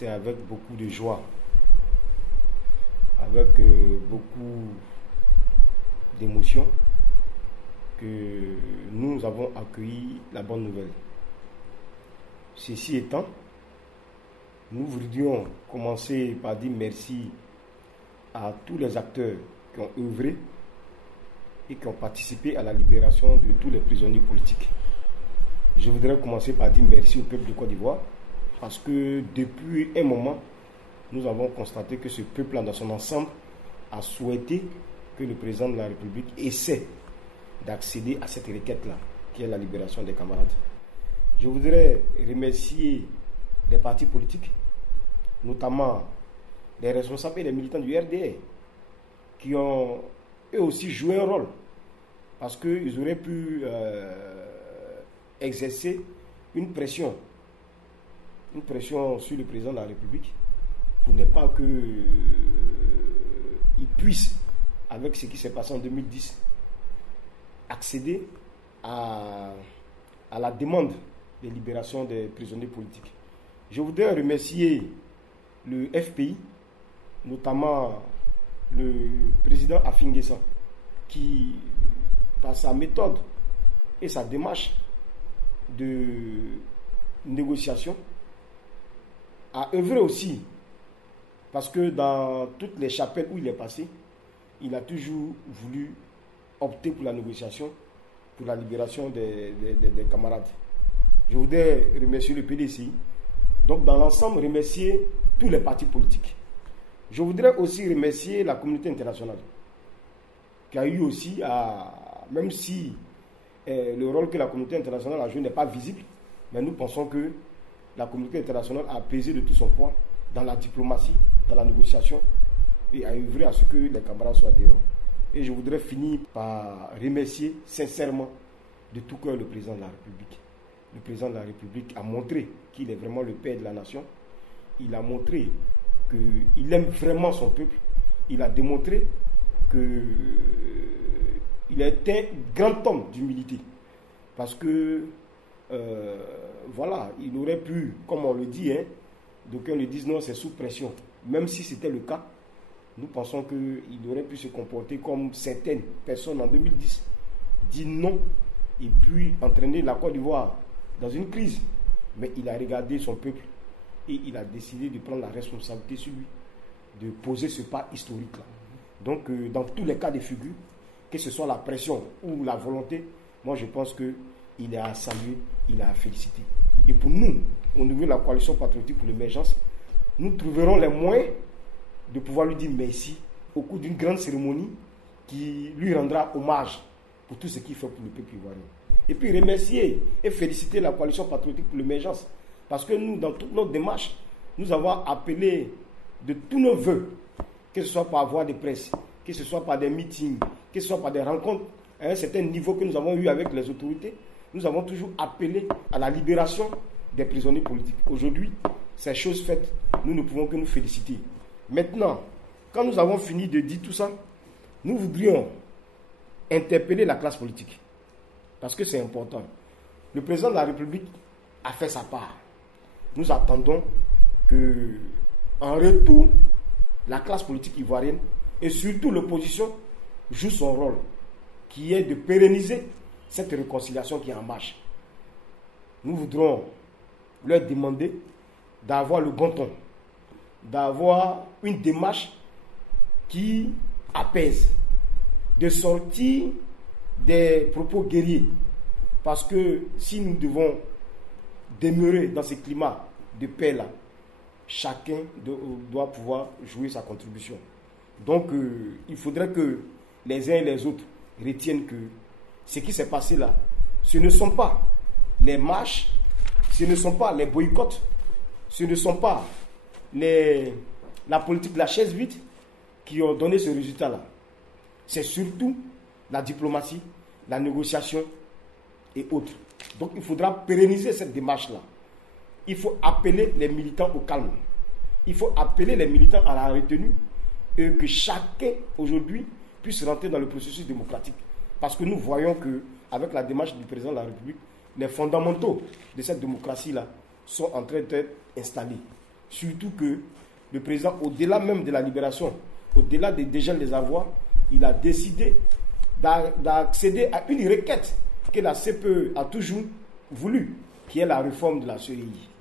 c'est avec beaucoup de joie, avec beaucoup d'émotion que nous avons accueilli la bonne nouvelle. Ceci étant, nous voudrions commencer par dire merci à tous les acteurs qui ont œuvré et qui ont participé à la libération de tous les prisonniers politiques. Je voudrais commencer par dire merci au peuple de Côte d'Ivoire parce que depuis un moment, nous avons constaté que ce peuple dans son ensemble a souhaité que le président de la République essaie d'accéder à cette requête-là, qui est la libération des camarades. Je voudrais remercier les partis politiques, notamment les responsables et les militants du RDR, qui ont eux aussi joué un rôle, parce qu'ils auraient pu exercer une pression sur le président de la République pour ne pas qu'il puisse, avec ce qui s'est passé en 2010, accéder à la demande de libération des prisonniers politiques. Je voudrais remercier le FPI, notamment le président Afin Guessan, qui, par sa méthode et sa démarche de négociation, a œuvré aussi, parce que dans toutes les chapelles où il est passé, il a toujours voulu opter pour la négociation, pour la libération des camarades. Je voudrais remercier le PDCI, donc dans l'ensemble remercier tous les partis politiques. Je voudrais aussi remercier la communauté internationale, qui a eu aussi, même si le rôle que la communauté internationale a joué n'est pas visible, mais nous pensons que la communauté internationale a pesé de tout son poids dans la diplomatie, dans la négociation, et a œuvré à ce que les camarades soient dehors. Et je voudrais finir par remercier sincèrement de tout cœur le président de la République. Le président de la République a montré qu'il est vraiment le père de la nation. Il a montré qu'il aime vraiment son peuple. Il a démontré qu'il est un grand homme d'humilité. Parce que, voilà, il aurait pu, comme on le dit, d'aucuns le disent non, c'est sous pression. Même si c'était le cas, nous pensons qu'il aurait pu se comporter comme certaines personnes en 2010, dire non, et puis entraîner la Côte d'Ivoire dans une crise. Mais il a regardé son peuple et il a décidé de prendre la responsabilité sur lui, de poser ce pas historique-là. Donc, dans tous les cas de figure, que ce soit la pression ou la volonté, moi je pense qu'il est à saluer, il est à féliciter. Et pour nous, au niveau de la coalition patriotique pour l'émergence, nous trouverons les moyens de pouvoir lui dire merci au cours d'une grande cérémonie qui lui rendra hommage pour tout ce qu'il fait pour le peuple ivoirien. Et puis remercier et féliciter la coalition patriotique pour l'émergence. Parce que nous, dans toute notre démarche, nous avons appelé de tous nos voeux, que ce soit par voie de presse, que ce soit par des meetings, que ce soit par des rencontres à un certain niveau que nous avons eu avec les autorités, nous avons toujours appelé à la libération des prisonniers politiques. Aujourd'hui, c'est chose faite, nous ne pouvons que nous féliciter. Maintenant, quand nous avons fini de dire tout ça, nous voudrions interpeller la classe politique. Parce que c'est important. Le président de la République a fait sa part. Nous attendons que, en retour, la classe politique ivoirienne et surtout l'opposition joue son rôle, qui est de pérenniser cette réconciliation qui est en marche. Nous voudrons leur demander d'avoir le bon ton, d'avoir une démarche qui apaise, de sortir des propos guerriers. Parce que si nous devons demeurer dans ce climat de paix-là, chacun doit pouvoir jouer sa contribution. Donc, il faudrait que les uns et les autres retiennent que ce qui s'est passé là, ce ne sont pas les marches, ce ne sont pas les boycotts, ce ne sont pas la politique de la chaise vide qui ont donné ce résultat-là. C'est surtout la diplomatie, la négociation et autres. Donc il faudra pérenniser cette démarche-là. Il faut appeler les militants au calme. Il faut appeler les militants à la retenue et que chacun aujourd'hui puisse rentrer dans le processus démocratique. Parce que nous voyons qu'avec la démarche du président de la République, les fondamentaux de cette démocratie-là sont en train d'être installés. Surtout que le président, au-delà même de la libération, au-delà des dégels des avoirs, il a décidé d'accéder à une requête que la CPE a toujours voulu, qui est la réforme de la CEI.